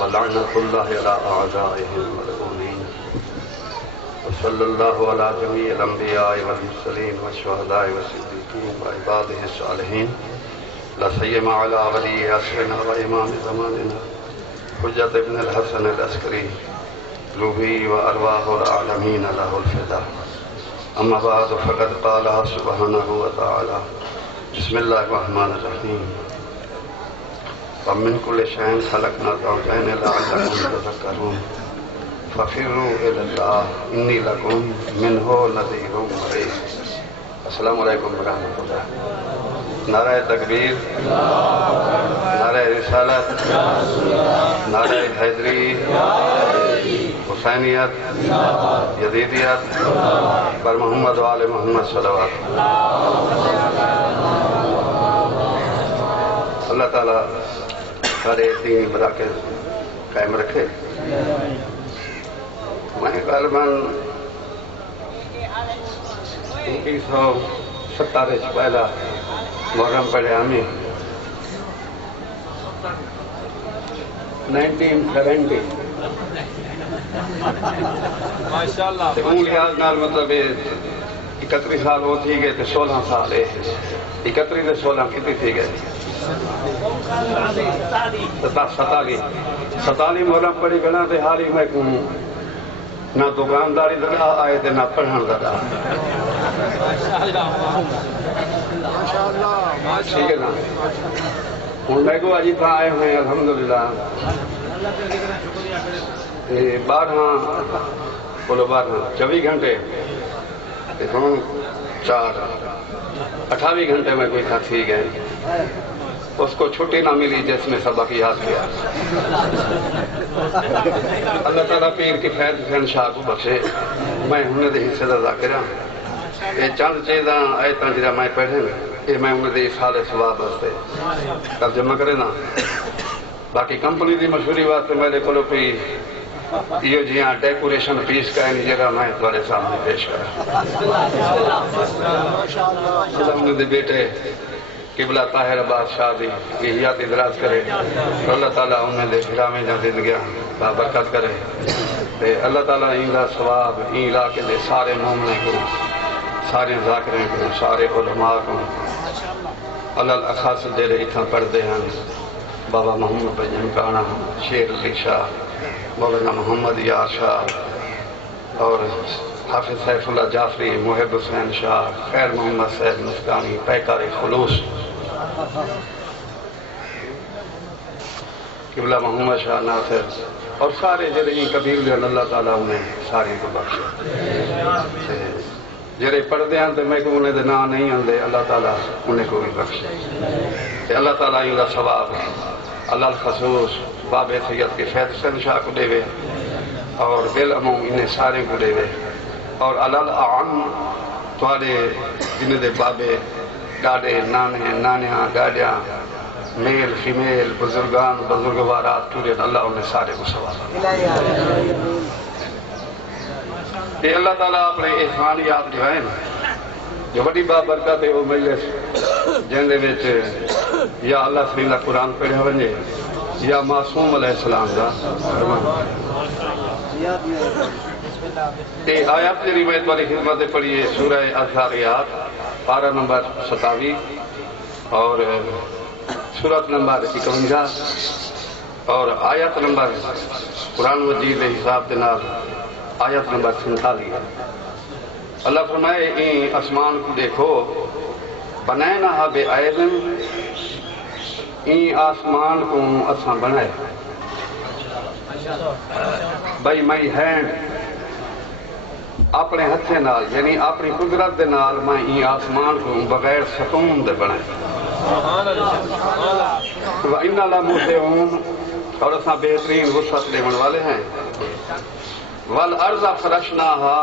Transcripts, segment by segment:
ولعنة الله على أعدائهم الملعونين وصلى الله على جميع الأنبياء والمرسلين والشهداء والصديقين وعباده الصالحين لا سيما على ولي عصرنا وإمام زماننا حجة ابن الحسن العسكري روحي وأرواح العالمين له الفداء. أما بعد فقد قال سبحانه وتعالى بسم الله الرحمن الرحيم ومن كل شيء خلقنا زوجين لعلكم تذكرون ففروا إلى الله إني لكم منه نذير مبين. السلام علیکم ورحمۃ اللہ. نعرہ تکبیر، نعرہ رسالت، نعرہ حیدری، حسینیت، یزیدیت پر محمد و آل محمد صلوات. اللہ تعالیٰ سارے دینی مراکز قائم رکھے. میں غالباً 1970 پہلا محرم پڑھے ہمیں 1970 اون لحاظ نال مطلب 31 سال وہ تھی گئے 16 سال 31 سے 16 کتنی تھی گئے 47 محرم پڑھی گنا تے حال ہی میں کہوں نہ دکانداری لگا آئے تھے نہ پڑھن لگا. ٹھیک ہے نا. ہوں میں کو اجی تھا آئے ہوئے الحمدللہ 24 گھنٹے ہم 28 گھنٹے میں کوئی تھا تھی گئے. اس کو چھٹی نہ ملی جس میں سبق یاد کیا. اللہ تعالیٰ پیر کی خیر حسین شاہ کو بخشے. میں انہیں دے حصے دا ذاکرہ یہ چند چیزاں آیتاں جڑا میں پڑھے یہ میں انہیں دے سال ثواب واسطے ترجمہ کرے نا. باقی کمپنی دی مشہوری واسطے میرے کو پی یہ جیاں ڈیکوریشن پیس کا ہے جگہ میں تمہارے سامنے پیش کرا. انہیں دے بیٹے قبلہ طاہر عباس شاہ دی حیات دراز کرے. اللہ تعالیٰ انہیں دے گرامی جا زندگیاں برکت کرے. اللہ تعالیٰ ان کا ثواب ان علاقے دے سارے مومنوں کو سارے ذاکریں کو سارے علماء کو اللہ الاخاص دے رہے اتنا پڑھتے ہیں بابا محمد بن جمکانہ شیر علی شاہ مولانا محمد یار شاہ اور حافظ سیف اللہ جعفری محب حسین شاہ خیر محمد سید مسکانی پیکار خلوص قبلہ محمد شاہ ناصر اور سارے جڑے قبیل جو اللہ تعالیٰ انہیں سارے کو بخشے. جڑے پڑھتے ہیں تو میں کو انہیں دے نام نہیں آتے اللہ تعالیٰ انہیں کو بھی بخشے. اللہ تعالیٰ ان کا ثواب اللہ الخصوص باب سید کے فیض حسین شاہ کو دے وے اور بالعموم انہیں سارے کو دے وے اور اللہ اعم تھوڑے جنہیں دے بابے ڈاڈے نانے نانیاں ڈاڈیاں میل فیمیل بزرگان بزرگوارات پورے اللہ انہیں سارے کو ثواب. کہ اللہ تعالیٰ اپنے احسانیات جو ہیں جو بڑی بابرکت ہے وہ مجلس جن دے وچ یا اللہ سبحانہ قرآن پڑھے ونجے یا معصوم علیہ السلام دا آیات جی میں تمہاری خدمت پڑھیے سورہ الذاریات پارہ نمبر 27 اور سورت نمبر 51 اور آیت نمبر قرآن مجید کے حساب کے نال آیت نمبر 47. اللہ فرمائے این آسمان کو دیکھو بنائنا بے عیدن این آسمان کو اساں بنائے بھائی میں ہینڈ اپنے ہتھے نال یعنی اپنی قدرت دے نال میں این آسمان کو بغیر ستون دے بنائے. وَإِنَّ لَمُوسِعُونَ اور اساں بہترین وسعت دیون والے ہیں. وَالْأَرْضَ فَرَشْنَاهَا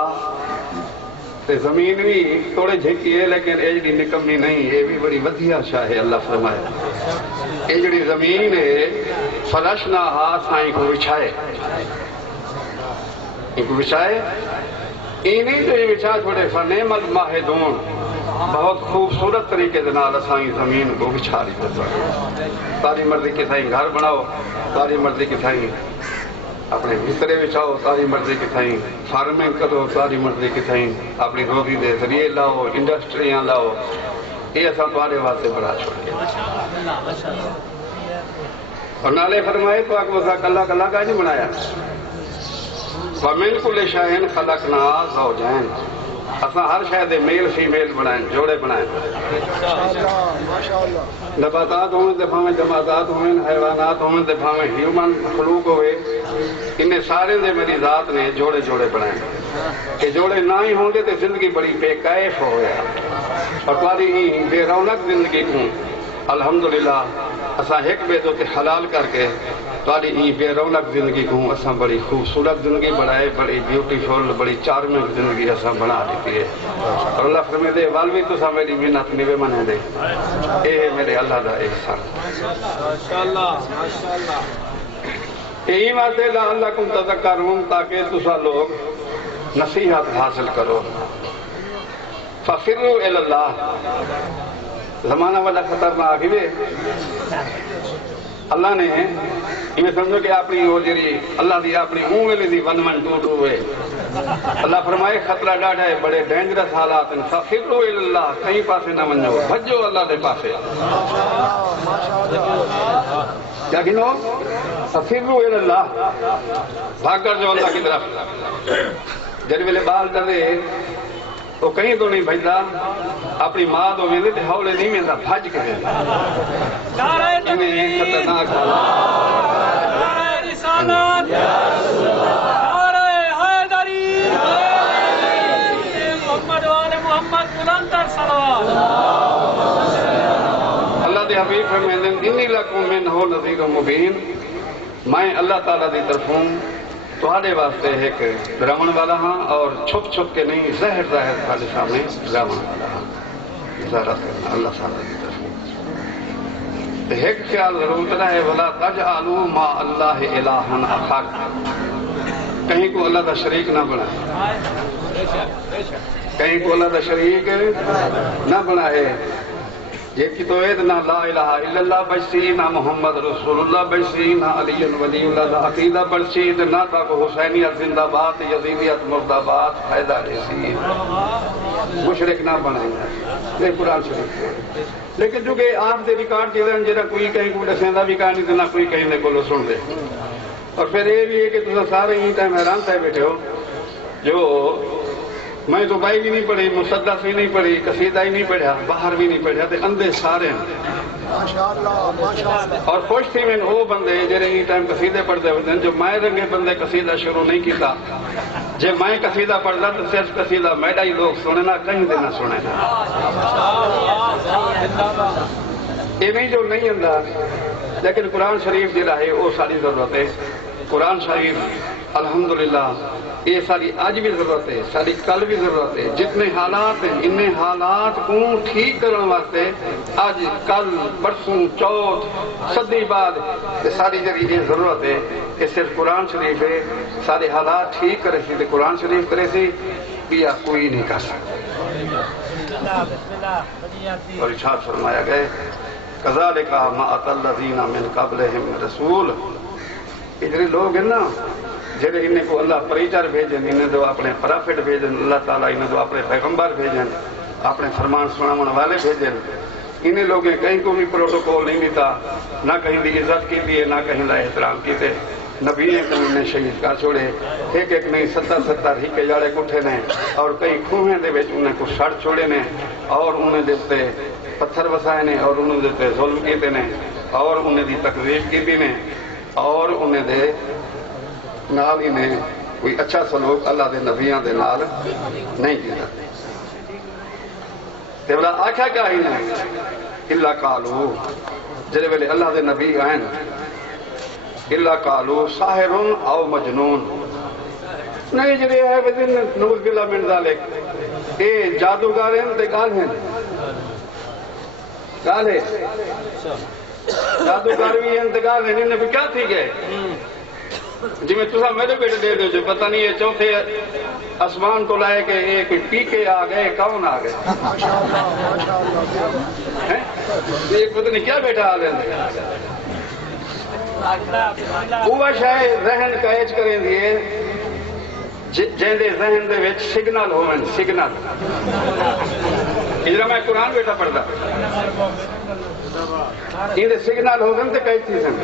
تے زمین بھی تھوڑے جھکی ہے لیکن اے جڑی نکمنی نہیں یہ بھی بڑی ودھیا شاہ ہے. اللہ فرمائے اے جڑی زمین ہے فرشناها سائیں کو بچھائے ان کو بچھائے اینی تو یہ بچھا چھوڑے فنعم الماہدون بہت خوبصورت طریقے دے نال اساں زمین کو بچھاری تے تاری مرضی کے سائیں گھر بناؤ، تاری مرضی کے سائیں اپنے بسترے بچھاؤ، تاری مرضی کے سائیں فارمنگ کرو، تاری مرضی کے سائیں اپنی روزی دے ذریعے لاؤ، انڈسٹریاں لاؤ، یہ اساں تواڈے واسطے بڑا چھوڑے اور نالے فرمائے تو آگ وزا کلہ کلہ کا نہیں بنایا وَمِن كُلِّ شَيْءٍ خَلَقْنَا زَوْجَيْنِ اساں ہر شے دے میل فیمیل بنائیں، جوڑے بنائیں، نباتات ہوئیں تے بھاویں جمادات ہوئیں، حیوانات ہوئیں تے بھاویں ہیومن مخلوق ہوئے، انہیں سارے دے میری ذات نے جوڑے جوڑے بنائیں کہ جوڑے نہ ہی ہوں گے تے زندگی بڑی بے کیف ہو گیا اور تاری ہی بے رونق زندگی کو الحمدللہ اساں ایک بے دو تے حلال کر کے تاری ہی بے رونق زندگی کو اساں بڑی خوبصورت زندگی بنائے، بڑی بیوٹیفل، بڑی چارمنگ زندگی اساں بنا دیتی ہے اور اللہ فرمائے دے والوی تو سا میری محنت نیوے منے دے، اے میرے اللہ دا احسان یہی واسطے لعلکم تذکرون تاکہ تسا لوگ نصیحت حاصل کرو ففروا الی اللہ زمانہ والا خطرناک ہے اللہ نے یہ سمجھو کہ اپنی وہ جری اللہ دی اپنی ویلے دی ون ون ٹو ٹو ہے اللہ فرمائے خطرہ ڈاڑھا ہے بڑے ڈینجرس حالات ہیں ففروا الی اللہ کہیں پاسے نہ ونجو بھجو اللہ دے پاسے کیا گنو ففروا الی اللہ بھاگ کر جو اللہ کی طرف جڑے ویلے بال ڈرے وہ کہیں تو نہیں بھجدا اپنی ماں تو ویندے تے ہولے نہیں ویندا بھج کے ویندا انہیں خطرناک نعرہ رسالت نعرہ حیدری محمد وآل محمد بلندر صلوات اللہ دے حبیب فرمائیں انی لکم منہ نذیر مبین میں اللہ تعالیٰ دی طرفوں تہاڈے واسطے ایک ڈراون والا ہاں اور چھپ چھپ کے نہیں ظاہر ظاہر تہاڈے سامنے ڈراون والا ہاں ظاہر کرنا اللہ تعالیٰ کی طرف ایک خیال ضرور کرنا ہے ولا تجعلوا مع اللہ الہا آخر کہیں کو اللہ کا شریک نہ بنائے کہیں کو اللہ کا شریک نہ بنائے یہ کی توحید نہ لا الہ الا اللہ بچتی نہ محمد رسول اللہ بچتی نہ علی ولی اللہ دا عقیدہ بچتی نہ تاک حسینیت زندہ باد یزیدیت مردہ باد فائدہ ریسی مشرک نہ بنائیں یہ قرآن شریف لیکن جو کہ آپ دے ریکارڈ کے دن جیسا کوئی کہیں کو دسیندہ بھی کہانی تو نہ کوئی کہیں کو سن دے اور پھر یہ بھی ہے کہ تم سارے ہی ٹائم حیران سے بیٹھے ہو جو میں تو بائی بھی نہیں پڑھی مسدس بھی نہیں پڑھی قصیدہ ہی نہیں پڑھا باہر بھی نہیں پڑھا تے اندھے سارے ہیں اور خوش تھی میں وہ بندے جڑے یہ ٹائم قصیدے پڑھتے ہوتے ہیں جو میں رنگے بندے قصیدہ شروع نہیں کیتا جے میں قصیدہ پڑھتا تو صرف قصیدہ میڈا ہی لوگ سننا کہیں دے نہ سنے یہ نہیں جو نہیں اندر لیکن قرآن شریف جڑا ہے وہ ساری ضرورت ہے قرآن شریف الحمدللہ یہ ساری آج بھی ضرورت ہے ساری کل بھی ضرورت ہے جتنے حالات ہیں انہیں حالات کو ٹھیک کرنے واسطے آج کل پرسوں چوتھ صدی بعد یہ ساری جگہ یہ ضرورت ہے کہ صرف قرآن شریف ہے سارے حالات ٹھیک کرے سی تو قرآن شریف کرے سی پیا کوئی نہیں کر سکتا اور ارشاد فرمایا گئے کذالک ما اتی الذین من قبلہم رسول ادھر لوگ ہیں نا جڑے انہیں کو اللہ پریچر بھیجن انہیں تو اپنے پرافٹ بھیجن اللہ تعالیٰ انہیں تو اپنے پیغمبر بھیجن اپنے فرمان سناون والے بھیجن انہیں لوگیں کہیں کو بھی پروٹوکول نہیں دیتا نہ کہیں دی عزت کی دیے نہ کہیں لا احترام کیتے نبی کو انہیں شہید کر چھوڑے ایک ایک نہیں 70 ہی کے جاڑے کٹھے نے اور کئی کھوہیں دے وچ انہیں کو سڑ چھوڑے نے اور انہیں دیتے پتھر وسائے نے اور انہیں دیتے ظلم کیتے نے اور انہیں دی تکذیب کیتی نے اور انہیں دے نال انہیں کوئی اچھا سلوک اللہ دے نبیان دے نال نہیں کیتا تے بلا آکھا کیا ہی نہیں اللہ قالو جڑے ویلے اللہ دے نبی آئیں اللہ قالو ساحر او مجنون نہیں جڑے ہے وزن نعوذ باللہ من ذالک اے جادوگر ہیں تے گال ہیں گال ہے جادوگر بھی ہیں تے گال ہیں انہیں بھی کیا تھی گئے جی میں تسا میرے بیٹے دے دو جو پتہ نہیں یہ چوتھے آسمان کو لائے کہ ایک ٹیکے آ گئے کون آ گئے یہ پتہ نہیں کیا بیٹا آ گئے وہ شاید ذہن کیچ کریں دیے جہاں ذہن دے وچ سگنل ہوئن سگنل اجرا میں قرآن بیٹا پڑھتا یہ سگنل ہو گئے تو کئی تھی سن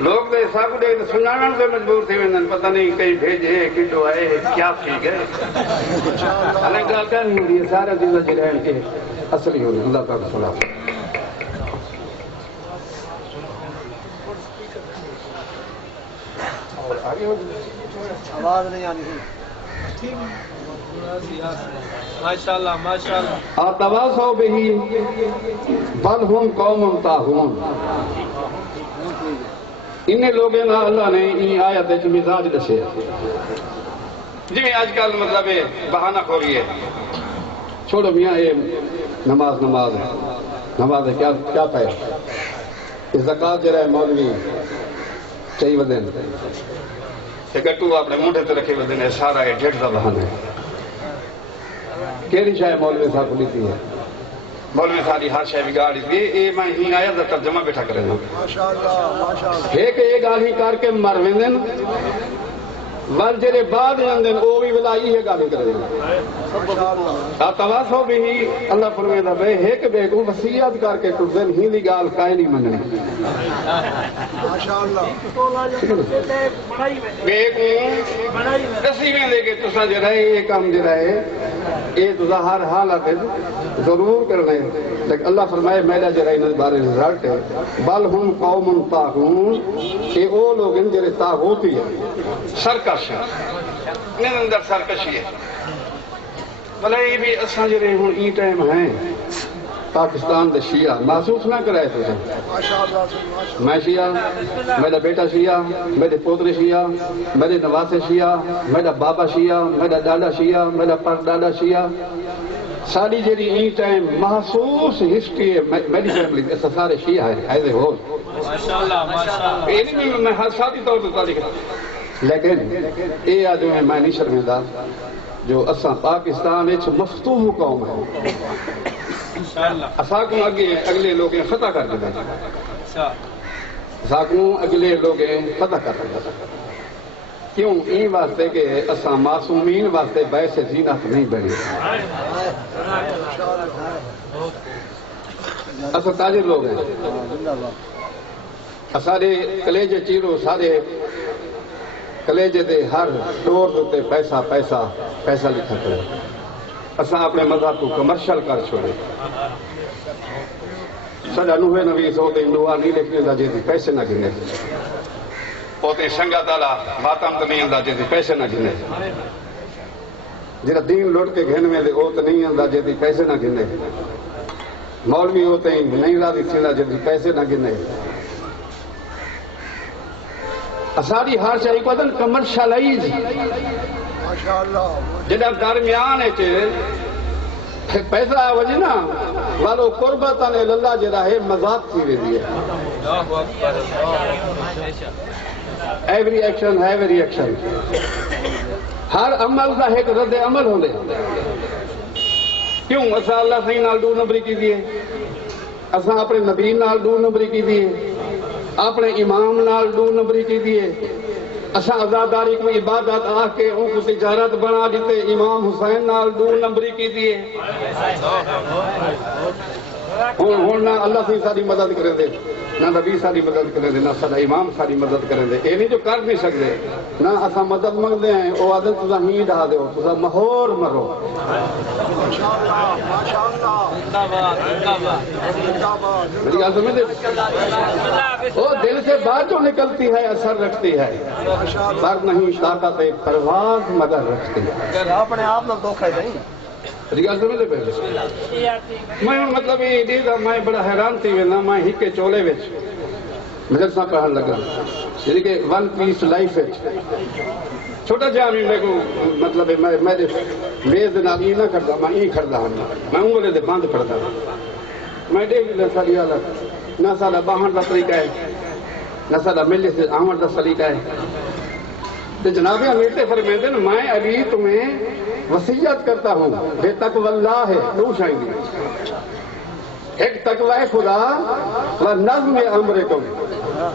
لوگ دے سب دے سنان سے مجبور تھی ویندن پتہ نہیں کہیں بھیجے کڈو آئے کیا تھی گئے حالانکہ گل کہنی ہوندی ہے سارے دن جی رہن کے اصلی ہونے اللہ تعالیٰ سلام آواز نہیں آنی ماشاءاللہ ماشاءاللہ اتواصوا به بل هم قوم طاغون ان لوگوں نے اللہ نے ان آیت وچ مزاج دسے جی آج کل مطلب بہانہ خوری ہے چھوڑو میاں یہ نماز ہے نماز ہے کیا پائے زکات جڑا ہے مولوی چاہیے ودین گٹو اپنے موڈے تے رکھے ودین سارا یہ ڈیڑھ کا بہانہ ہے کیڑی شاید مولوی صاحب کو لیتی ہے مولوی ساری ہر شاید بگاڑی تھی یہ میں ہی آیا دا ترجمہ بیٹھا کرے نا ہے کہ یہ گال ہی کر کے مر ویندن ول جڑے بعد جاندن او بھی ولائی ہے گالی کرے تواصو بھی اللہ فرمائے بے ایک بے کو وصیت کر کے ٹردن ہی دی گال کائے نہیں مننی ماشاءاللہ بے کو دسی میں دے کے تسا جڑا ہے یہ کام جڑا ہے یہ تسا ہر حالت ضرور کرنا ہے لیکن اللہ فرمائے میرا جڑا ان بارے رزلٹ ہے بل ہم قوم طاغون کہ وہ لوگ ان جڑے طاغوتی ہے سرکش ان اندر سرکشی ہے بھلے یہ بھی اساں جڑے ہن ای ٹائم ہیں پاکستان دے شیعہ محسوس نہ کرائے تو میں شیعہ میرا بیٹا شیعہ میرے پوترے شیعہ میرے نواسے شیعہ میرا بابا شیعہ میرا دادا شیعہ میرا پردادا شیعہ ساری جڑی ای ٹائم محسوس ہسٹری ہے میری فیملی ایسا سارے شیعہ ہیں ایز اے ہول ماشاءاللہ ماشاءاللہ یہ نہیں میں ہر ساتھی طور پر تاریخ لیکن یہ آج میں نہیں شرمندہ جو اساں پاکستان وچ مفتوح قوم ہے اساں کو اگلے لوگ خطا کر دے اساں کو اگلے لوگ خطا کر دے کیوں این واسطے کہ اساں معصومین واسطے باعث زینت نہیں بنے اساں تاجر لوگ ہیں سارے کلیجے چیرو سارے کلیجے دے ہر ڈور دے پیسہ پیسہ پیسہ لکھا کرے اساں اپنے مذہب کو کمرشل کر چھوڑے سڈا نوہے نویس ہوتے نوہا نہیں لکھنے دا جی پیسے نہ گنے ہوتے سنگا تالا ماتم تو نہیں اندازے دی پیسے نہ گنے جڑا دین لوٹ کے گھن میں دے وہ تو نہیں اندازے دی پیسے نہ گنے مولوی ہوتے ہیں نہیں راضی تھیلا جی پیسے نہ گنے اساری ہر شاہی کو دن کمرشلائز جڑا درمیان پیسہ وجہ نا والو قربت اللہ جڑا ہے مذاق تھی ویندی ہے ایوری ایکشن ہیو ریئیکشن ہر عمل کا ایک رد عمل ہوندے کیوں اسا اللہ صحیح نال 2 نمبری کی دیئے اسا اپنے نبی نال 2 نمبری کی دیئے اپنے امام نال 2 نمبری کی دیئے اسا عزاداری کو عبادت آ کے ان کو تجارت بنا دیتے امام حسین نال 2 نمبری کی دیئے ہوں نہ اللہ سے ساری مدد کریں دے نہ نبی ساری مدد کریں دے نہ سارا امام ساری مدد کریں دے یہ نہیں جو کر نہیں سکتے نہ اسا مدد منگتے ہیں وہ عادت تسا ہی ڈھا دو تسا مہور مرو میری گل سمجھتے وہ دل سے بات جو نکلتی ہے اثر رکھتی ہے پر نہیں طاقت پرواز مگر رکھتی ہے اپنے آپ نہ دھوکا ہی نہیں میں مطلب یہ میں بڑا حیران تھی وینا میں ہکے چولے وچ مدرسہ پڑھن لگا یعنی کہ 1 پیس لائف چھوٹا جہا بھی میرے کو مطلب میرے میز نال نہ کرتا میں یہ کھڑتا ہوں میں انگلے دے بند پڑھتا میں دیکھ لیا ساری حالت نہ سارا باہن کا طریقہ ہے نسل ملے سے آمد دا سلیقہ ہے. تو جناب امیر سے فرماتے ہیں میں علی تمہیں وصیت کرتا ہوں بے تقوی اللہ ہے دو شاہدی ایک تقوی خدا و نظم امرکم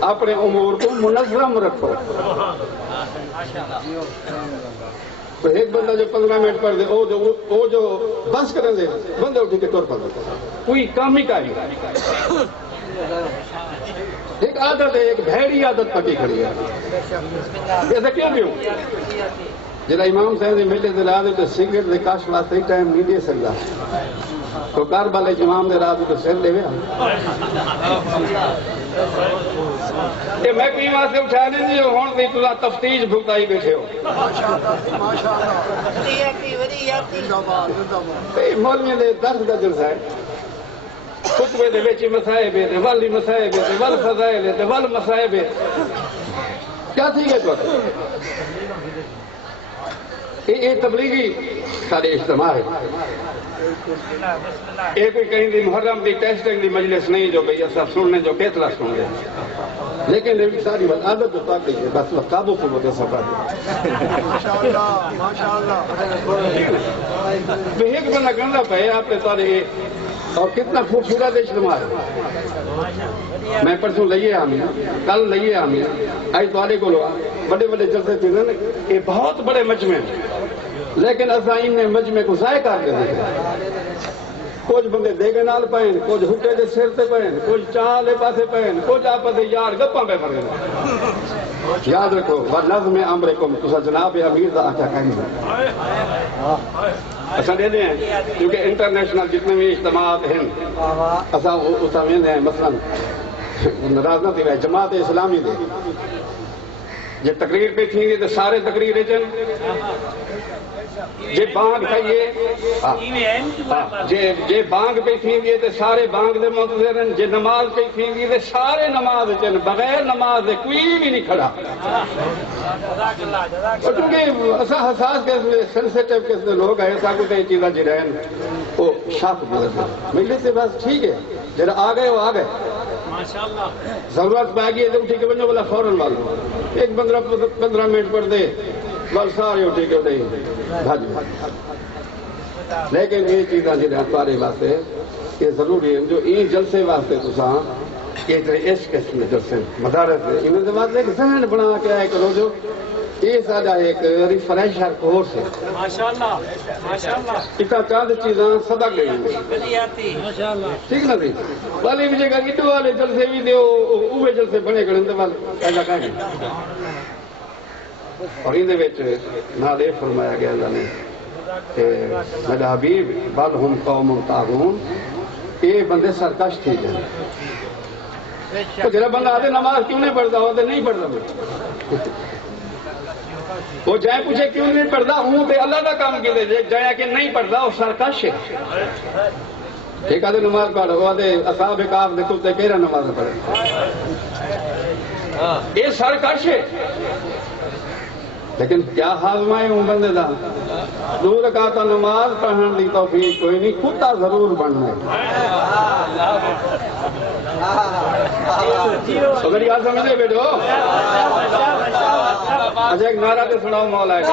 اپنے امور کو منظم رکھو. تو ایک بندہ جو 15 منٹ پڑھ دے وہ جو بس کریں دے بندہ اٹھ کے طور پر کوئی کام ہی کاری. ایک عادت ہے ایک بھیڑی عادت پکی کھڑی ہے. ایسا کیوں جڑا امام صاحب ملے سے راہ تو سگریٹ دے کاش واسطے ٹائم نہیں دے سکتا تو کاربالے امام دے راہ تو سر لے میں کوئی واسطے اٹھا نہیں جی ہوں بھی تلا تفتیش بھگتائی بیٹھے ہو. مولوی دے درد کا جلسہ ہے خطبے دے وچ مسائب ہے والی مسائب ہے ول فضائل ہے ول مسائب ہے کیا ٹھیک ہے تو یہ تبلیغی سارے اجتماع ہے. یہ کوئی کہیں دی محرم دی ٹیسٹنگ دی مجلس نہیں جو بھئی ایسا سننے جو کتلا سن گے لیکن یہ ساری بات عادت تو پاک ہے بس وہ قابو کو بہت سفر ایک بندہ گندا پہ آپ نے سارے اور کتنا خوبصورت اجتماع ہے. میں پرسوں لئیے آمی کل لئیے آمی آئی توارے کو لوا بڑے بڑے جلسے تھے یہ بہت بڑے مجمع لیکن اسائن نے مجمع کو ضائع کر کے دیکھے. کچھ بندے دیگے نال پہن کچھ ہٹے دے سر تے پہن کچھ چالے پاسے پہن کچھ آپ دے یار گپاں پہ پڑے. یاد رکھو ونظم امرکم تسا جناب امیر دا آکھا کہیں اچھا دے دیں کیونکہ انٹرنیشنل جتنے بھی اجتماعات ہیں اسا اسا ویندے ہیں مثلا ناراض نہ تھی جماعت اسلامی دے یہ تقریر پہ تھی تو سارے تقریر چن جے بانگ کھائیے جے بانگ پہ تھی تو سارے بانگ دے منتظر ہیں جے نماز پہ تھی تو سارے نماز چن بغیر نماز دے کوئی بھی نہیں کھڑا. کیونکہ ایسا حساس کس میں سینسیٹیو کس میں لوگ ہیں ایسا کچھ چیزیں جی رہے ہیں وہ شاپ مجلس سے بس ٹھیک ہے جرا آ گئے وہ آ گئے ضرورت پہ گئی تو ٹھیک ہے بنو بولا فوراً والو ایک 15 منٹ پڑھ دے بس سارے اٹھے کے اٹھے بھاج لیکن یہ چیزیں جنہیں ہمارے واسطے یہ ضروری ہے جو یہ جلسے واسطے تساں یہ تیرے عشق قسم جلسے مدارس ہے انہوں نے واسطے ایک ذہن بنا کے آئے کرو جو یہ سارا ایک ریفریشر کورس ہے. اتنا چاند چیزاں سبق گئی ٹھیک نا تھی والی بھی جگہ گڈو والے جلسے بھی دے اوے جلسے بنے کریں تو ایسا کہیں اور اندر نال یہ فرمایا گیا اللہ نے کہ میرا حبیب بل ہم قوم طاغون یہ بندے سرکش تھے تو جرا بندہ آدھے نماز کیوں نہیں پڑھتا ہوتے نہیں پڑھتا وہ جائیں پوچھے کیوں نہیں پڑھتا ہوں تو اللہ کا کام کی دے جائیں کہ نہیں پڑھتا وہ سرکش ہے. ایک آدھے نماز پڑھ وہ آدھے اصحاب کاف دے کتے کیرا نماز پڑھے یہ سرکش ہے. لیکن کیا ہاضمائے ہوں بندے دا دور رکعت نماز پڑھن دی توفیق کوئی نہیں کتا ضرور بننا ہے. اگر یہ سمجھے بیٹھو اچھا ایک نعرہ تے سناؤ مولا ہے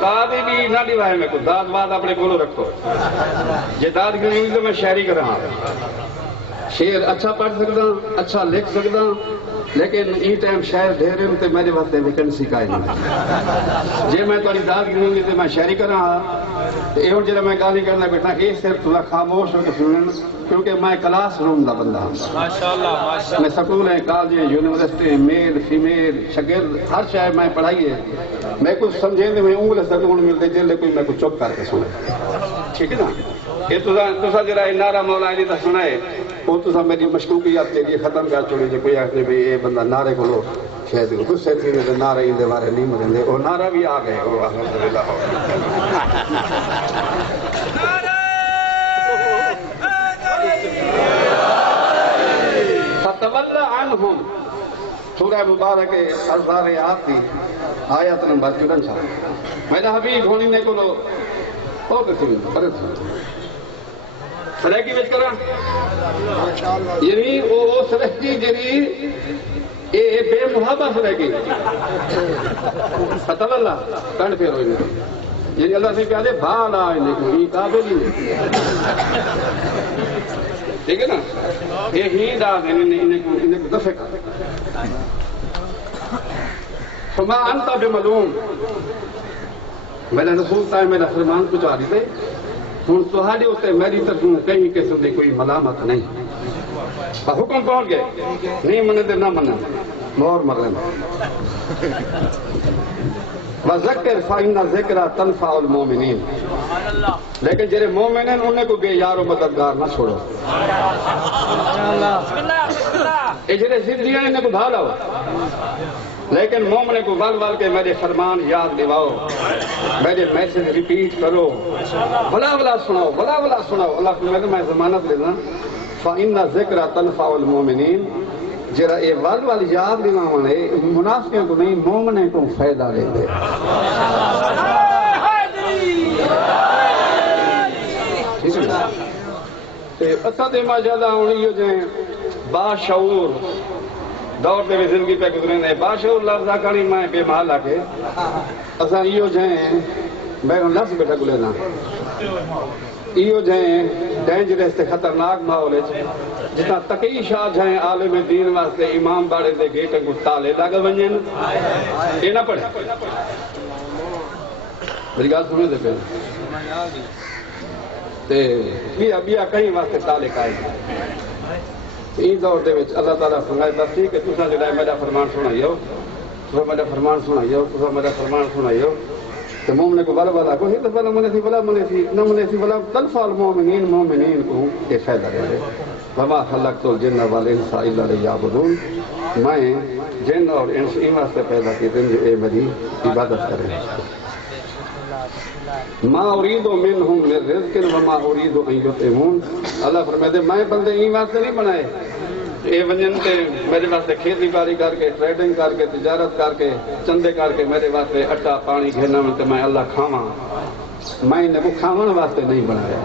داد بھی نہ ڈوائے میں کو داد بات اپنے کولو رکھو جی داد کی نہیں تو میں شاعری کر رہا شعر اچھا پڑھ سکتا اچھا لکھ سکتا لیکن یہ ٹائم شاعر ڈھیرے ہوتے میرے واسطے ویکنسی کا ہی نہیں جی میں تھوڑی داد کی نہیں تو میں شاعری کر رہا تو یہ جب میں گالی کرنا بیٹھا یہ صرف تھوڑا خاموش ہو کے سنن کیونکہ میں کلاس روم دا بندہ ہوں میں سکول ہیں کالج یونیورسٹی میل فیمیل شاگرد ہر شاید میں پڑھائی ہے میں کچھ سمجھے تو میں انگلے سکون ملتے جلے کوئی میں کچھ چپ کر کے سنے ٹھیک ہے نا. یہ تسا جرا نعرہ مولا علی دا سنائے وہ تسا میری مشکوکیات کے لیے ختم کر چھوڑی جی کوئی آخر بھی یہ بندہ نعرے کو لو شاید غصے تھی تو نعرے ان بارے نہیں مریں وہ نعرہ بھی آ گئے وہ الحمدللہ مبارک الزاریات دی آیت نمبر 54 میرا حبیب ہونی نے کو اور کسی پر سرکی وچ کرا یعنی وہ سرکی جری اے بے محابہ سرکی پتہ اللہ کنڈ پھر ہوئی یعنی اللہ سے کہا دے بھالا انہیں کو ہی قابل ہی نہیں ٹھیک ہے نا یہ ہی دا انہیں کو دفع کر فما انتا بملوم میرا رسول صاحب میرا فرمان پہنچا دیتے ہوں تہاڈے اتنے میری طرف کہیں قسم کی کوئی ملامت نہیں حکم پہنچ گئے نہیں منے دے نہ منے مور مرن وذکر فإن ذکر تنفع المؤمنین لیکن جڑے مومن ہیں انہیں کو بے یار و مددگار نہ چھوڑو یہ جڑے ضدی ہیں انہیں کو بھالاؤ لیکن مومن کو ول کے میرے فرمان یاد دلاؤ میرے میسج ریپیٹ کرو بلا بلا سناؤ بلا بلا سناؤ اللہ فرماتا میں ضمانت لینا فإن ذکر تنفع المؤمنین جرا یہ ول یاد دلاؤں ہے منافقوں کو نہیں مومنوں کو فائدہ لیتے اساں دے ما زیادہ ہونی ہو جائیں باشعور دور دے زندگی پہ گزرے نے باشعور لفظ آکھانی میں بے محل آکے اساں ایو جائیں میں لفظ بیٹھا گلے نا ایو جائیں ڈینجرس تے خطرناک ماحول جتنا تقی شاہ جائیں عالم دین واسطے امام باڑے دے گیٹ کو تالے لگ ونجن یہ نہ پڑھے میری گل سنے دے پہلے تے بیا کہیں واسطے تالے کائے این دور دے وچ اللہ تعالیٰ فرمائے بس ٹھیک ہے تساں جڑا میرا فرمان سنائیو تساں میرا فرمان سنائیو تساں میرا فرمان سنائیو تو مومن کو بلا کو ہی تو بلا منے تھی نہ منے تھی بلا تنفع المؤمنین مومنین کو یہ فائدہ دے دے وما خلقت الجن والانس الا لیعبدون میں جن اور انس ان واسطے پیدا کیے جو اے میری عبادت کریں ما اريد منهم من رزق وما اريد ان يطعمون اللہ فرماتے میں بندے این واسطے نہیں بنائے اے ونجن تے میرے واسطے کھیتی باڑی کر کے ٹریڈنگ کر کے تجارت کر کے چندے کر کے میرے واسطے اٹا پانی گھرنا میں میں اللہ کھاواں میں انہیں کو کھاون واسطے نہیں بنایا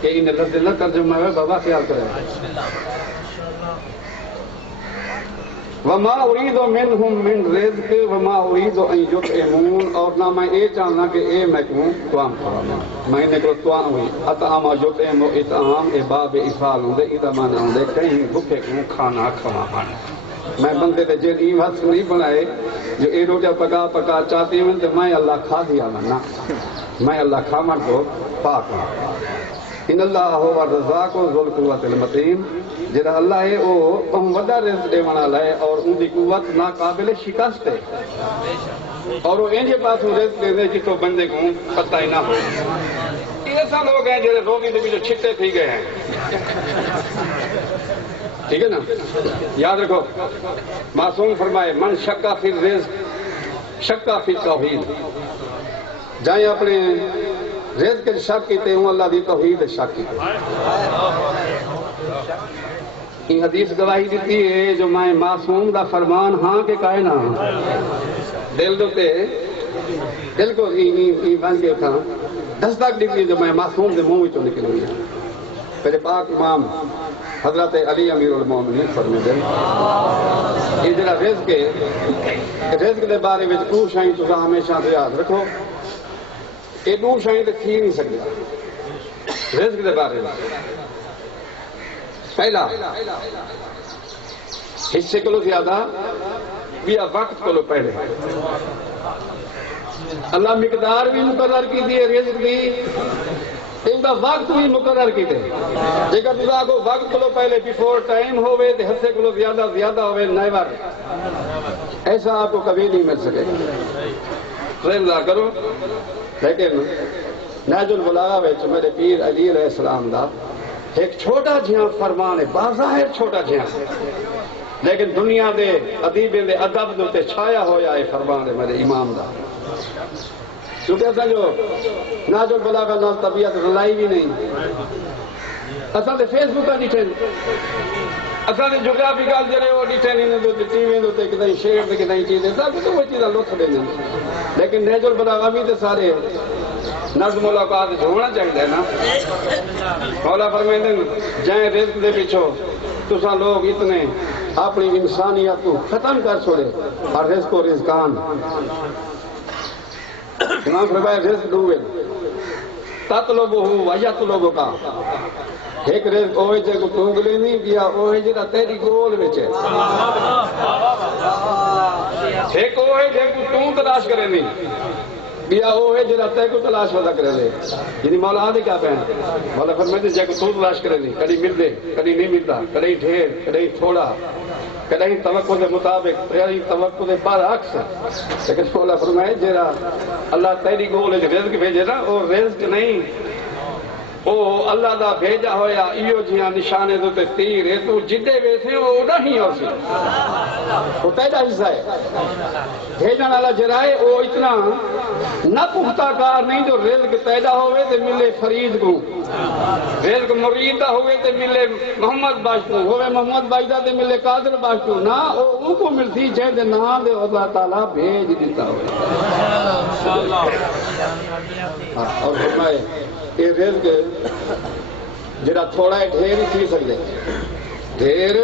کہ انہیں لفظ نہ ترجمہ ہے بابا خیال کرے وما اريد منهم من رزق وما اريد ان يطعمون اور نہ میں یہ چاہنا کہ اے میں کو توام کھاواں میں نے کو توام ہوئی اطعام یطعم اطعام اے باب افعال ہوندے ادا معنی ہوندے کہیں بھوکے کو کھانا کھواں میں بندے دے جیل ای وقت نہیں بنائے جو اے روٹیاں پکا پکا چاہتی ہوں تو میں اللہ کھا دیا نا میں اللہ کھاون کو پاک ہوں ان اللہ هو الرزاق ذو القوت المتین جڑا اللہ ہے او وڈا رزق دے والا ہے اور ان دی قوت ناقابل شکست ہے اور وہ انجے پاس رزق دے جتوں بندے کو پتہ ہی نہ ہو ایسا لوگ ہیں جڑے روزی دے وچ چھٹے تھی گئے ہیں ٹھیک ہے نا یاد رکھو معصوم فرمائے من شکا فی الرزق شکا فی التوحید جائیں اپنے رزق کے شک کیتے ہوں اللہ دی توحید شک کیتے یہ حدیث گواہی دیتی ہے جو میں معصوم دا فرمان ہاں کے کہے نہ دل دوتے دل کو ای بن کے اٹھا دستک دیتی ہے جو میں معصوم دے منہ وچوں نکل ہوئی پہلے پاک امام حضرت علی امیر المومنین فرمے دے یہ جڑا رزق دے بارے وچ کو شائیں تساں ہمیشہ یاد رکھو یہ دو شائیں تے تھی نہیں سکتا رزق دے بارے میں پہلا حصے کو زیادہ یا وقت کو پہلے اللہ مقدار بھی مقرر کی دی رزق دی ان کا وقت بھی مقرر کی دے جیکا تسا کو وقت کو پہلے بیفور ٹائم ہوئے تے حصے کو زیادہ ہوئے نیور ایسا آپ کو کبھی نہیں مل سکے رضا کرو لیکن نہج البلاغہ وچ میرے پیر علی علیہ السلام دا ایک چھوٹا جہاں فرمان ہے باظاہر چھوٹا جہاں لیکن دنیا دے ادیبیں دے ادب دے چھایا ہویا ہے فرمان ہے میرے امام دا کیونکہ ایسا جو نہج البلاغہ نال طبیعت رلائی بھی نہیں اصل دے فیس بک کا ڈیٹیل اصل جغرافیکل جڑے وہ ڈٹھے نہیں تو ٹی وی تے کتنی شیر تے کتنی چیز سب کچھ وہ چیزاں لطف دیں لیکن نہج البلاغہ بھی تے سارے نظم ملاقات ہونا چاہیے نا. مولا فرمائیں جائیں رزق دے پیچھو تساں لوگ اتنے اپنی انسانیت کو ختم کر چھوڑے اور رزق و رزقان امام فرمائے رزق دوے تطلبہ ویطلبہ کا ایک رزق اوہ جے کو تونگلے نہیں کیا اوہ جے تیری گول وچ ہے ایک اوہ جے کو تون تلاش کرے نہیں بیا اوہ جے تے کو تلاش ودا کرے لے یعنی مولا دے کیا پہن مولا فرمائے جے کو تون تلاش کرے نہیں کدی مل دے کدی نہیں ملتا کدی ڈھیر کدی تھوڑا کدی توقع دے مطابق کدی توقع دے برعکس لیکن مولا فرمائے جڑا اللہ تیری گول وچ رزق بھیجے نا او رزق نہیں او اللہ دا بھیجا ہویا ایو جیاں نشانے دے تیر ہے تو جدے ویسے او نہیں ہو سی وہ تیرا حصہ ہے بھیجن والا جڑا ہے او اتنا نہ پختہ کار نہیں جو رزق پیدا ہوئے تے ملے فرید کو رزق مرید دا ہوئے تے ملے محمد باشتو ہوئے محمد باشتہ تے ملے قادر باشتو نہ او کو ملتی جے دے نام دے اللہ تعالیٰ بھیج دیتا ہوئے اور فرمائے یہ رزق جڑا تھوڑا ہے ڈھیر ہی تھی سکتے ڈھیر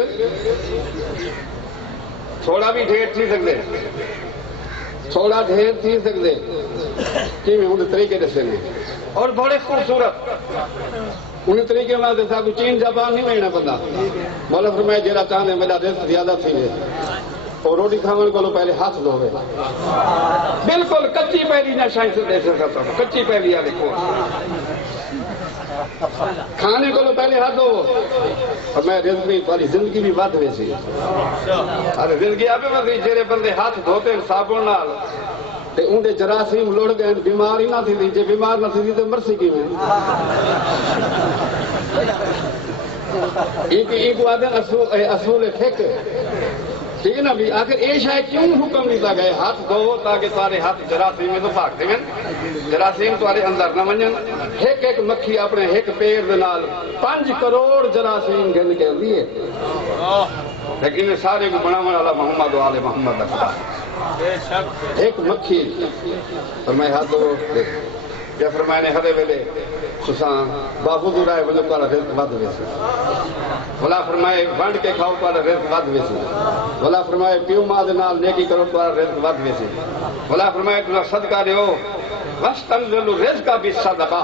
تھوڑا بھی ڈھیر تھی سکتے تھوڑا ڈھیر تھی سکتے کہ میں انہیں طریقے دسے ہیں اور بڑے خوبصورت انہیں طریقے میں دسا کو چین جاپان نہیں مہینہ بندہ مولا فرمائے جڑا چاہنے میرا رزق زیادہ تھی ہے اور روٹی کھانے کو پہلے ہاتھ دھوے بالکل کچی پہلی نہ شاہی سے دے سکتا ہوں کچی پہلی آ دیکھو کھانے کو پہلے ہاتھ دھو اور میں رزق بھی تاری زندگی بھی بات ویسی ارے زندگی آپ میں جڑے بندے ہاتھ دھوتے ہیں صابن نال تے اندے جراثیم لڑ گئے بیمار ہی نہ تھی جے بیمار نہ تھی تو مرسی کی میں ایک آدھے اصول فقہ ٹھیک ہے نا بھی آخر یہ شاید کیوں حکم دیتا گئے ہاتھ دھو تاکہ تارے ہاتھ جراثیم میں تو پاک دیں جراثیم تارے اندر نہ ونجن ایک ایک مکھی اپنے ایک پیر دے نال 5 کروڑ جراثیم گن کے دیے لیکن سارے کو بناون والا محمد و آل محمد رکھتا ایک مکھی فرمائے ہاتھ دھو یا فرمائے نے ہرے ویلے تساں باخود رائے وجہ تارا رزق ود ویسی بھلا فرمائے ونڈ کے کھاؤ تارا رزق ود ویسی بھلا فرمائے پیو ماں دے نال نیکی کرو تارا رزق ود ویسی بھلا فرمائے تساں صدقہ دیو واستنزل الرزق بالصدقہ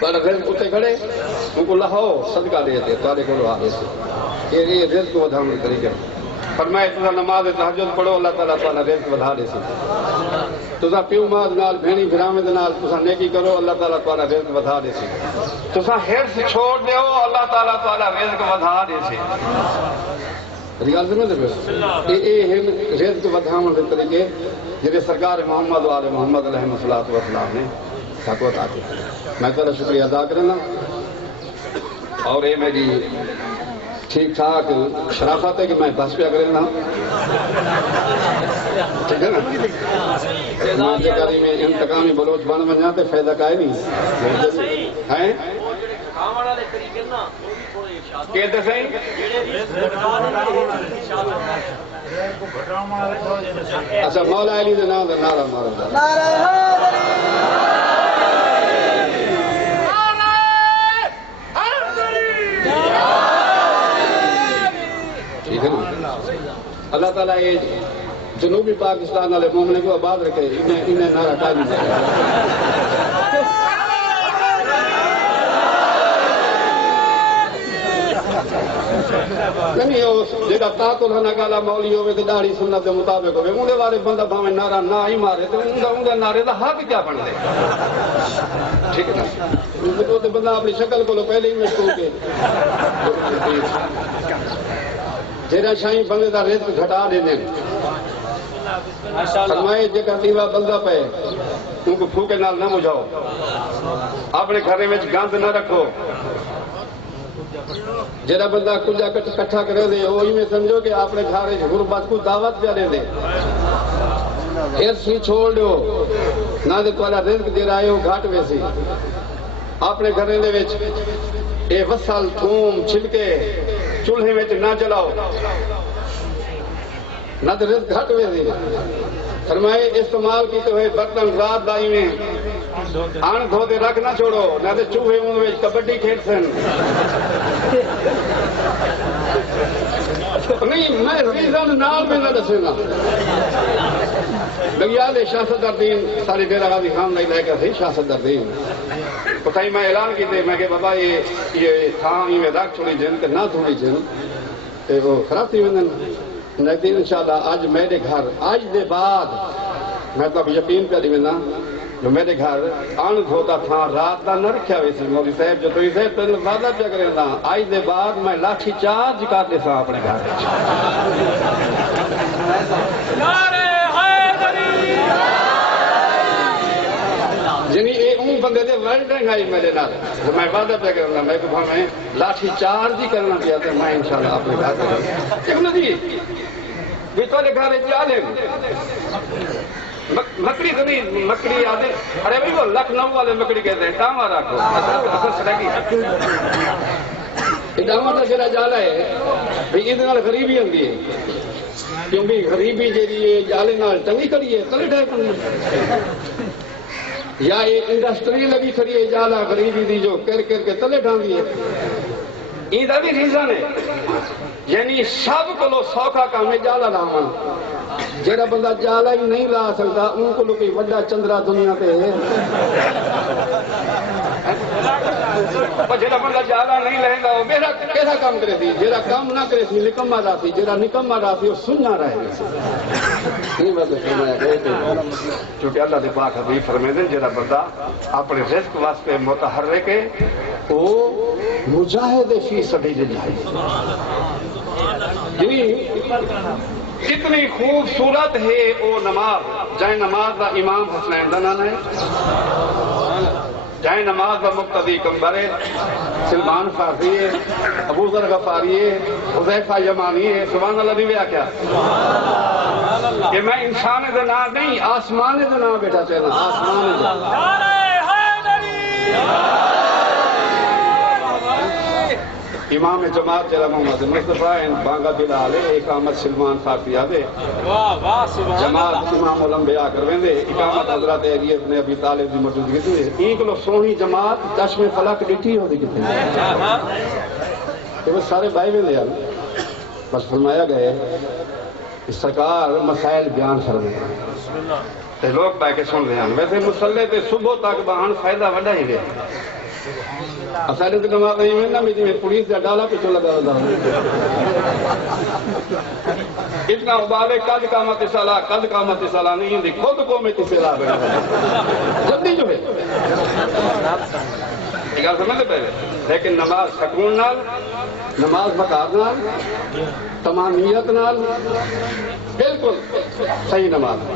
تارا رزق اتے کھڑے ان کو لہو صدقہ دیتے تارے کو لہا دیتے یہ رزق ودھاؤں کے طریقے فرمائے تساں نماز تہجد پڑھو اللہ تعالیٰ تعالیٰ رزق ودھا دے سی تساں پیو ماں نال بھینی بھراویں دے نال تساں نیکی کرو اللہ تعالیٰ تعالیٰ رزق ودھا دے سی تساں حرص چھوڑ دیو اللہ تعالیٰ تعالیٰ رزق ودھا دے سی گل سمجھ دے یہ رزق ودھاون دے طریقے جڑے سرکار محمد و آل محمد علیہ الصلوۃ والسلام نے ساکو عطا کیتے میں تیرا شکریہ ادا کرنا اور یہ میری ٹھیک ٹھاک شرافت ہے کہ میں بس پہ کرنا ٹھیک ہے نا میں انتقامی بلوچ بن بنا تو فائدہ کا نہیں ہے اچھا مولا علی دے نام نعرہ مارو اللہ تعالیٰ یہ جنوبی پاکستان والے مومنے کو آباد رکھے انہیں نعرہ قائم کرے نہیں جہاں تاکل ہنا گالا مولی ہوئے تو داڑھی سنت کے مطابق ہوئے اندر والے بندہ بھاویں نعرہ نہ ہی مارے تو اندر نعرے کا حق کیا بن دے ٹھیک ہے نا بندہ اپنی شکل کو پہلے ہی مشکل کے جہاں شاہی بندے کا رزق گھٹا دے دیں فرمائے جگہ دیوا بندہ پہ ان کو پھوکے نال نہ مجھاؤ اپنے گھر میں گند نہ رکھو جہاں بندہ کلجا کٹھا کرے دے وہی میں سمجھو کہ اپنے گھر غربت کو دعوت پہ دے دے ہرس ہی چھوڑ دو نہ تو تھوڑا رزق جہاں ہے وہ گھٹ ویسی اپنے گھرے دے وچ اے وصل تھوم چھلکے چولہے وچ نہ جلاؤ نہ تو رزق گھٹ ویندی فرمائے استعمال کیتے ہوئے برتن رات دائی میں آن دھو دے رکھ نہ چھوڑو نہ تو چوہے ان وچ کبڈی کھیل سن نہیں میں ریزن نال میں نہ دسنا بگیال شاہ صدردین ساری ڈیرہ غازی خان نہیں لے کر تھی شاہ صدردین اتائی میں اعلان کیتے میں کہ بابا یہ تھان میں رکھ چھوڑی جن کہ نہ تھوڑی جن وہ خراب تھی وندن نقدین انشاءاللہ آج میرے گھر آج دے بعد میں تو اب یقین پہ دی وندہ جو میرے گھر آن دھوتا تھا رات دا نہ رکھیا ہوئی سی مولی صاحب جو توی صاحب تو وعدہ پہ کریں دا آج دے بعد میں لاٹھی چارج کرتے سا اپنے گھر نعرہ حیدری جنہی ایک اون بندے دے ورڈنگ آئی میرے نال تو میں وعدہ پہ کریں دا میں کہا میں لاٹھی چارج ہی کرنا پیا تو میں انشاءاللہ اپنے گھر کریں ابن دی بھی توڑے گھر جالے مکڑی تو نہیں مکڑی آدھے ارے بھائی وہ لکھنؤ والے مکڑی کہتے ہیں ٹاما رکھو اصل سڑکی ٹاما کا جڑا جالا ہے بھئی ادھے نال غریبی ہوندی ہے کیونکہ غریبی جیڑی جالے نال ٹنگی کری ہے تلے ڈھے کرنا یا یہ انڈسٹری لگی کھڑی ہے جالا غریبی دی جو کر کے تلے ڈھاندی ہے ایدہ بھی ریزن ہے یعنی سب کو لو سوکھا کام ہے جالا لامان جیڑا بندہ جالا ہی نہیں لا سکتا ان کو لوگ وڈا چندرا دنیا پہ ہے جیڑا بندہ جالا نہیں لیں گا وہ میرا کیسا کام کرے تھی جیڑا کام نہ کرے تھی نکمہ رہا تھی جیڑا نکمہ رہا تھی وہ سننا رہے نہیں بس فرمایا گئے چونکہ اللہ دے پاک حبیب فرمائے دیں جیڑا بندہ اپنے رزق واسطے متحرک ہے وہ مجاہد فی سبیل اللہ اتنی خوبصورت ہے وہ نماز جائے نماز دا امام حسنین دا نانا ہے جائے نماز دا مقتدی کمبر ہے سلمان فارسی ہے ابو ذر غفاری ہے حذیفہ یمانی ہے سبحان اللہ نہیں کیا کہ میں انسان دے نا نہیں آسمان دے نا بیٹا چاہنا آسمان دے امام جماعت جرہ محمد مصطفیٰ بانگا بلال اقامت سلمان فارسی آدھے جماعت امام الانبیاء کرویں دے اقامت حضرت علی ابن ابی طالب دی موجودگی تھی ایک لو سونی جماعت چشم فلک ڈٹھی ہو دی کتنے کہ وہ سارے بھائی میں لیا بس فرمایا گئے سرکار مسائل بیان فرمائے تے لوگ بھائی کے سن رہے ہیں ویسے مسلح تے صبح تک بہان فائدہ وڈا ہی گیا اسالے تو نماز نہیں میں نہ میں پولیس کا ڈالا پیچھے لگا رہا اتنا ابالے قد قامت صلاح نہیں ہوندی خود کو میں کسے لا بیٹھا جلدی جو ہے یہ گل سمجھ پہلے لیکن نماز سکون نال نماز مقاد نال تمامیت نال بالکل صحیح نماز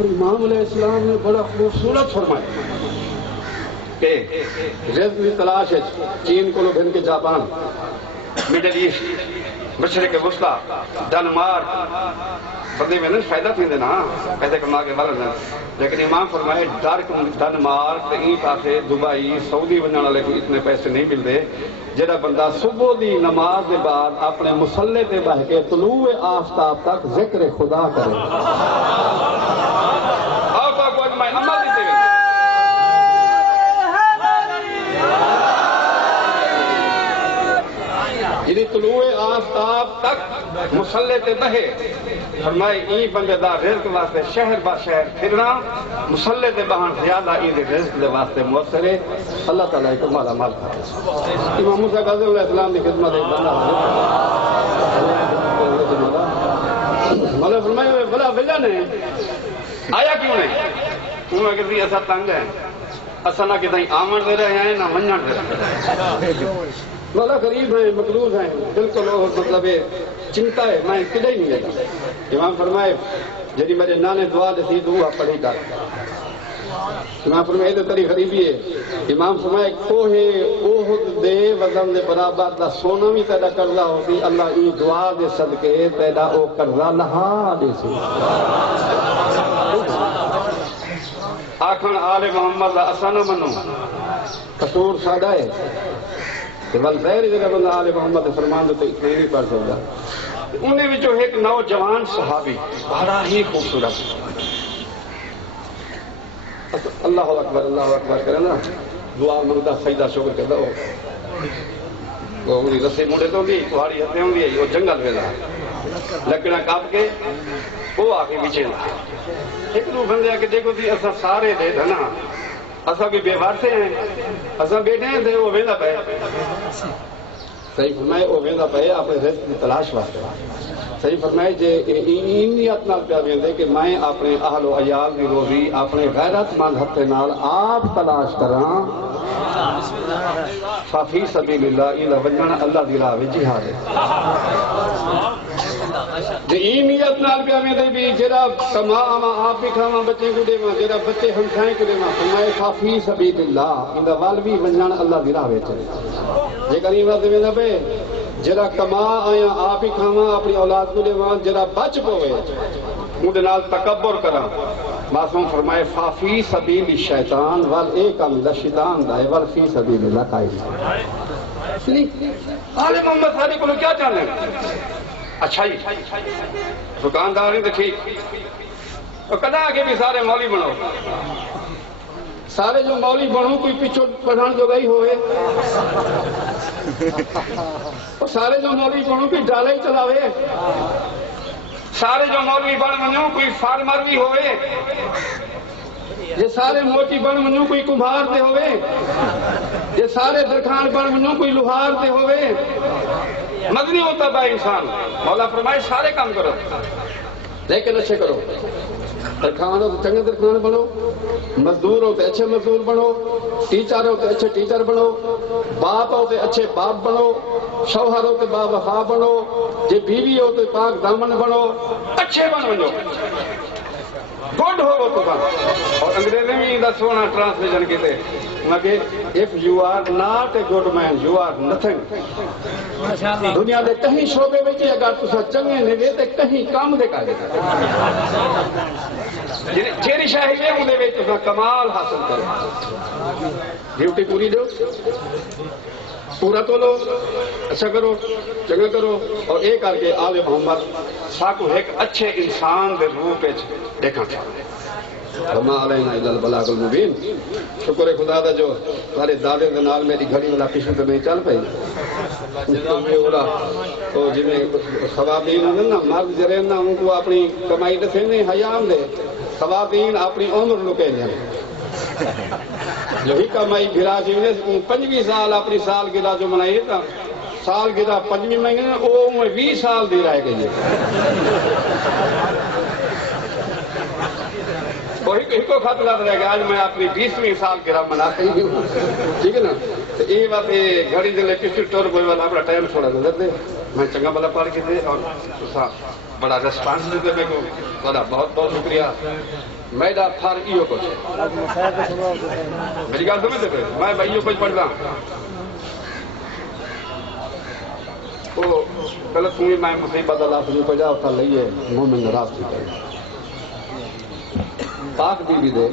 امام علیہ السلام نے بڑا خوبصورت فرمایا کہ رزق کی تلاش ہے چین کو لوگ ہن کے جاپان مڈل ایسٹ مشرق وسطی ڈنمارک بندے میں نہیں فائدہ تھی دینا ایسے کما کے بارے میں لیکن امام فرمائے ڈنمارک این پاسے دبئی سعودی بننے والے کو اتنے پیسے نہیں ملتے جڑا بندہ صبح دی نماز کے بعد اپنے مصلے تے بہ کے طلوع آفتاب تک ذکر خدا کرے آپ کو میں عمل دیتے گئے یعنی طلوع آفتاب تک مصلے تے بہے فرمائے ای بندے دا رزق واسطے شہر با شہر پھرنا مصلے تے بہن زیادہ ای دے رزق دے واسطے مؤثر ہے اللہ تعالیٰ کو مالا مال کرے امام موسیٰ غازی علیہ السلام کی خدمت ایک بندہ مولا فرمائے بلا وجہ نے آیا کیوں نہیں انہوں نے کہتی ایسا تنگ ہے ایسا نہ کہ آمن دے رہے ہیں نہ منجن دے رہے ہیں مولا غریب ہیں مقلوب ہیں بالکل مطلب چنتا ہے میں کدھر ہی نہیں لیتا امام فرمائے جی میرے نانے دعا دیتی دعا پڑھی کر امام فرمائے تو تری غریبی ہے امام فرمائے کوہ اوہد دے وزن دے برابر دا سونا بھی تیرا قرضہ ہوتی اللہ ای دعا دے صدقے تیرا او قرضہ لہا دے سی آکھن آل محمد دا اسا نہ منو قصور ساڈا ہے تے ول ظاہر جگہ بندہ آل محمد دے فرمان تے اتنے نہیں پڑھ سکدا انہیں وچوں ایک نوجوان صحابی بڑا ہی خوبصورت اللہ اکبر کرے نا دعا منگتا سجدہ شکر کرتا وہ رسی مڑے تو ہوندی کہاڑی ہتھے ہوندی ہے وہ جنگل ویلا لکڑا کاپ کے وہ آ کے پیچھے ایک دو بندے آ کے دیکھو تھی اصا سارے دے دھنا اصا بھی بے وارثے ہیں اصا بیٹھے ہیں تھے وہ ویندا پے صحیح فرمائے وہ ویندا پے اپنے رزق کی تلاش واسطے صحیح فرمائے جے این نیت نال پیا ویندے کہ میں اپنے اہل و عیال دی روزی اپنے غیرت مند ہتھے نال آپ تلاش کراں فی سبیل اللہ الہ وجنا اللہ دی راہ وچ جہاد ہے جے این نیت نال پیا ویندے بھی جڑا کما آپ بھی کھاواں بچے کو دیواں جڑا بچے ہمسائے کو دیواں فرمائے فی سبیل اللہ الہ ول بھی وجنا اللہ دی راہ وچ جے کریم واسطے ویندا پے جڑا کما آیا آپ ہی کھاواں اپنی اولاد کو دیواں جڑا بچ پوے اونڈے نال تکبر کراں معصوم فرمائے فی سبیل الشیطان ول ایک کم دا شیطان دا ول فی سبیل اللہ قائم آل محمد سارے کو کیا چاہنے اچھائی دکانداری تو ٹھیک کدا آگے بھی سارے مولوی بنو سارے جو مولوی بنو کوئی پیچھو پڑھان جو گئی ہوئے سارے جو مولوی بنو کوئی ڈالے ہی چلاوے سارے جو مولوی بن منو کوئی فارمر بھی ہوئے یہ سارے موٹی بن منو کوئی کمبھار تے ہوئے یہ سارے درخان بن منو کوئی لوہار تے ہوئے مدنی ہوتا تھا انسان مولا فرمائے سارے کام کرو لیکن اچھے کرو درخان ہو تو چنگے درخان بنو مزدور ہو تو اچھے مزدور بنو ٹیچر ہو تو اچھے ٹیچر بنو باپ ہو تو اچھے باپ بنو شوہر ہو تو با وفا بنو جی بیوی ہو تو پاک دامن بنو اچھے بنو گڈ ہو تو بن اور انگریزی میں یہ سونا ٹرانسلیشن کیتے if you are not a good man you are nothing دنیا دے کہیں شعبے میں اگر تسا چنگے نہیں تے کہیں کام دے کا جیڑی شاہی ہے اون دے وچ تسا کمال حاصل کرو ڈیوٹی پوری دو پورا تو لو اچھا کرو چنگا کرو اور ایک کر کے آل محمد ساکو ایک اچھے انسان دے روپ وچ دیکھنا چاہیے وما علینا الا البلاغ المبین شکر خدا دا جو تارے دادے دے نال میری گھڑی والا پیچھے تو نہیں چل پئی تو جی خواتین ہوندے نا مرد جڑے نا ان کو اپنی کمائی دسے نہیں حیام دے خواتین اپنی عمر لکے دیں جو ہی کمائی گرا جی 25 سال اپنی سال گرا جو منائی تھا سال گرا 5 مہینے وہ 20 سال دی رہ گئی کو خط لگ رہے گا آج میں اپنی 20ویں سال گرا مناتی ہوں ٹھیک ہے نا یہ بات گھڑی دے کسی ٹور کوئی والا اپنا ٹائم تھوڑا نظر دے میں چنگا بلا پڑھ کے دے اور بڑا ریسپانس دیتے میرے کو بڑا بہت بہت شکریہ میڈا پھر ایو کچھ میری گل سمجھتے پہ میں بھائیو کچھ پڑھتا وہ غلط سنی میں مصیبت اللہ سے پڑھا اٹھا لئیے مومن ناراض تھی پڑھا پاک بی بی دے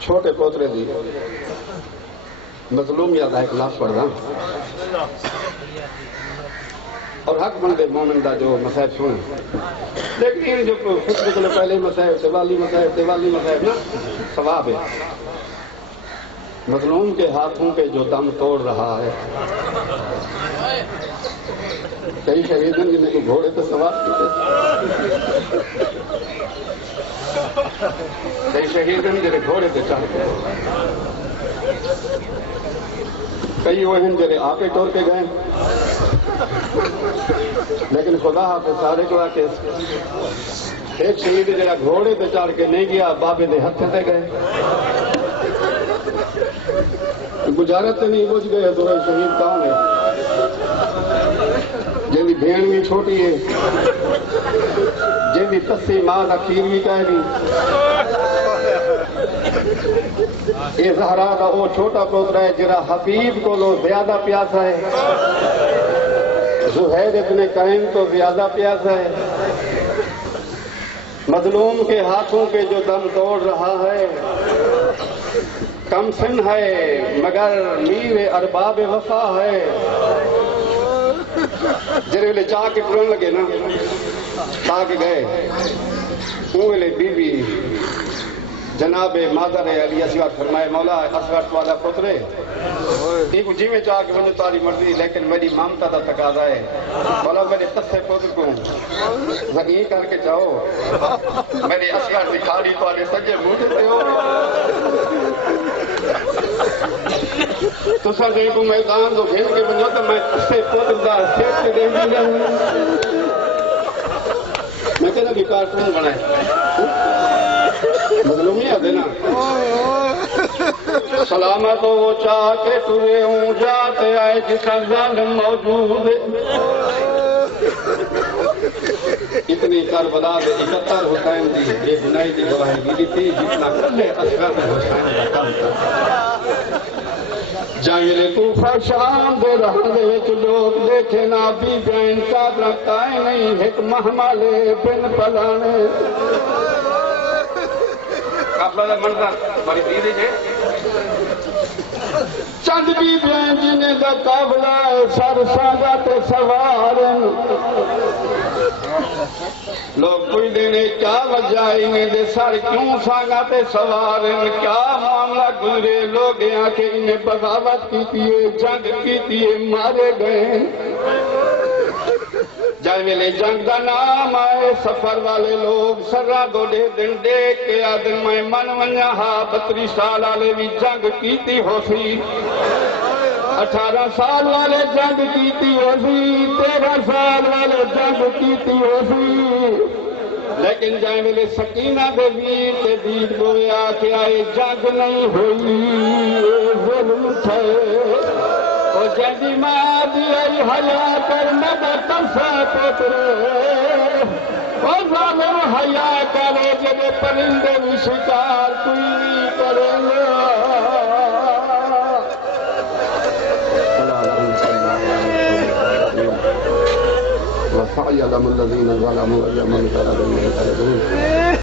چھوٹے پوترے دی مظلومیت ایک لاس پڑھا اور حق بندے مومن دا جو مسائب سنے لیکن جو خطبے کے پہلے مسائب دیوالی مسائب نا ثواب ہے مظلوم کے ہاتھوں پہ جو دم توڑ رہا ہے کئی شہیدن جنہیں کو گھوڑے تو سوار کیتے کئی شہیدن جنہیں گھوڑے تو چاہتے کئی وہ ہیں جنہیں آپے ٹور کے گئے لیکن خدا حافظ سارے کو آکے ایک شہید جنہیں گھوڑے تو چڑھ کے نہیں گیا بابے دے ہتھے تے گئے گزارت تو نہیں بوجھ گئے تو شہید کون ہے جن کی بھیڑ بھی چھوٹی ہے جن کی تسی ماں کا کھیر بھی کہہ دی یہ زہرا کا وہ چھوٹا پوترا ہے جرا حبیب کو لو زیادہ پیاسا ہے زہیر ابن قین تو زیادہ پیاسا ہے مظلوم کے ہاتھوں کے جو دم توڑ رہا ہے، کم سن ہے مگر میر ارباب وفا ہے۔ جڑے ویلے چاہ کے ٹرن لگے نا، چاہ کے گئے، وہ ویلے بی بی جناب مادر علی اصغر فرمائے مولا اصغر والا پترے ایک جی میں چاہ کے ونجو تاری مرضی، لیکن میری مامتا دا تقاضا ہے مولا میرے تسے پتر کو زگی کر کے جاؤ، میرے اصغر دی کھاڑی پالے سجے منہ پہ ہو تو سر کو میدان تو کھیل کے ونجو تو میں تسے پتر دا سیٹ کے دیں گی میں کہنا بھی کارٹون بنائے مظلومی آتے نا۔ سلامت وہ چاہ کے ٹرے ہوں جاتے آئے جس کا ظالم موجود ہے۔ اتنی کربلا دے 71 حسین دی یہ بنائی دی گواہی دی تھی جتنا کلے اصغر حسین کا کام تھا۔ جائے تو فرشان دے رہنے وچ لوگ دیکھے نا بھی بین کا درکتائے نہیں ایک محمالے بن پلانے۔ قافلہ منظر بڑی دیدی جے چند بھی بین جنہیں دا قابلہ سر ساگا تے سوارن لوگ کوئی دینے کیا وجہ انہیں دے سر کیوں ساگا تے سوارن، کیا معاملہ گزرے لوگ یہاں کہ انہیں بغاوت کی تیئے جنگ کی تیئے مارے گئے۔ جائے ملے جنگ دا نام آئے سفر والے لوگ سرہ دو دن دیکھ کے آدن میں من ونیا ہاں 32 سال والے بھی جنگ کیتی ہو سی، 18 سال والے جنگ کیتی ہو سی، 13 سال والے جنگ کیتی ہو سی، لیکن جائے ملے سکینہ دے ویر تے دید گوئے آکے آئے جنگ نہیں ہوئی ظلم تھے او جنگی ماں دی ای حیا کر مدر تنسا پترے او ظالم حیا کرے جدے پرندے بھی شکار کوئی نہیں کریں گا۔ وَفَعْيَلَمُ الَّذِينَ ظَلَمُوا أَيَّمَنْ كَانَ